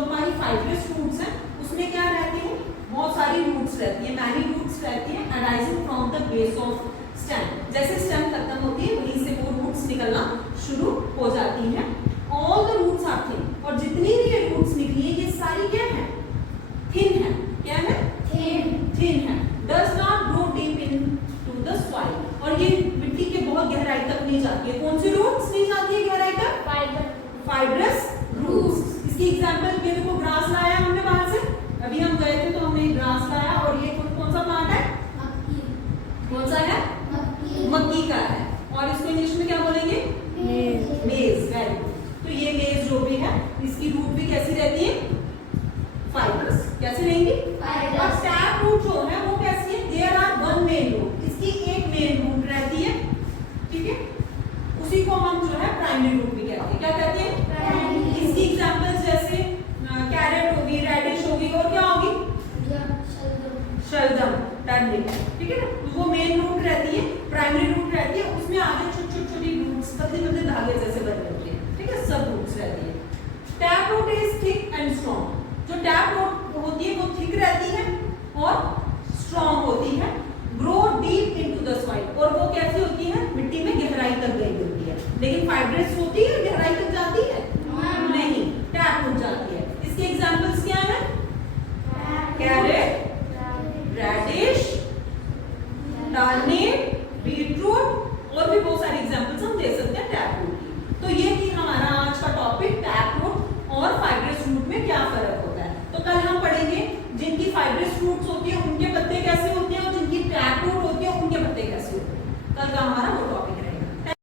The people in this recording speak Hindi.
जो हमारी फाइब्रस रूट्स हैं उसमें क्या रहती है, बहुत सारी रूट्स रहती है, मैनी रूट्स रहती है arising from the base of stem. जैसे स्टेम खत्म होती है वहीं से वो रूट्स निकलना शुरू हो जाती हैं। All the roots are thin, और जितनी भी ये रूट्स निकली है ये सारी क्या है, थिन है। क्या है, थिन है। Does not grow deep into the soil, और ये मिट्टी के बहुत गहराई तक नहीं जाती है। कौन सी रूट्स नहीं जाती है गहराई तक, फाइब्रस रूट्स। इसकी एग्जांपल ये देखो, ग्रास लाया हमने बाहर से, अभी हम गए थे तो हमने ग्रास लाया, और ये कौन सा प्लांट है, कौन सा है, मक्की का है, और इसको इंग्लिश में क्या बोलेंगे, मेज। Very good. तो ये मेज जो भी है इसकी रूट भी कैसी रहती है, फाइब्रस। कैसी रहेंगी, और टैप रूट जो है वो कैसी है, there are one main root, इसकी एक मेन रूट रहती है, ठीक है। उसी को हम जो है प्राइमरी रूट भी कहते हैं। क्या कहते हैं, इसकी एग्जांपल्स जैसे कैरेट होगी, रेडिश होगी, और क्या होगी, शलजम, टर्निप, ठीक है ना। वो मेन रूट रहती है, प्राइमरी रूट रहती है, उसमें आगे छोटी रूट्स पतले पतले धागे जैसे बने होते हैं, ठीक है, सब रूट्स रहती है। Tap root is thick and strong. जो टैप रूट होती है वो थिक रहती है और स्ट्रॉन्ग होती है। Grow deep into the soil, और वो कैसी होती है, मिट्टी में गहराई तक गई होती है। लेकिन फाइब्रस होती है, गहराई तक जाती है नहीं, टैप रूट जाती है। इसके एग्जांपल्स क्या है, कैरेट, रेडिश, टर्निप, बीटरूट, और भी बहुत सारी एग्जांपल्स हम दे सकते हैं टैप रूट की। तो ये थी हमारा आज का टॉपिक, टैप रूट और फाइब्रस रूट में क्या फर्क होता है। तो कल हम पढ़ेंगे जिनकी फाइब्रस रूट्स होती है उनके पत्ते कैसे होते हैं, और जिनकी टैप रूट होती है उनके पत्ते कैसे होते हैं। कल का हमारा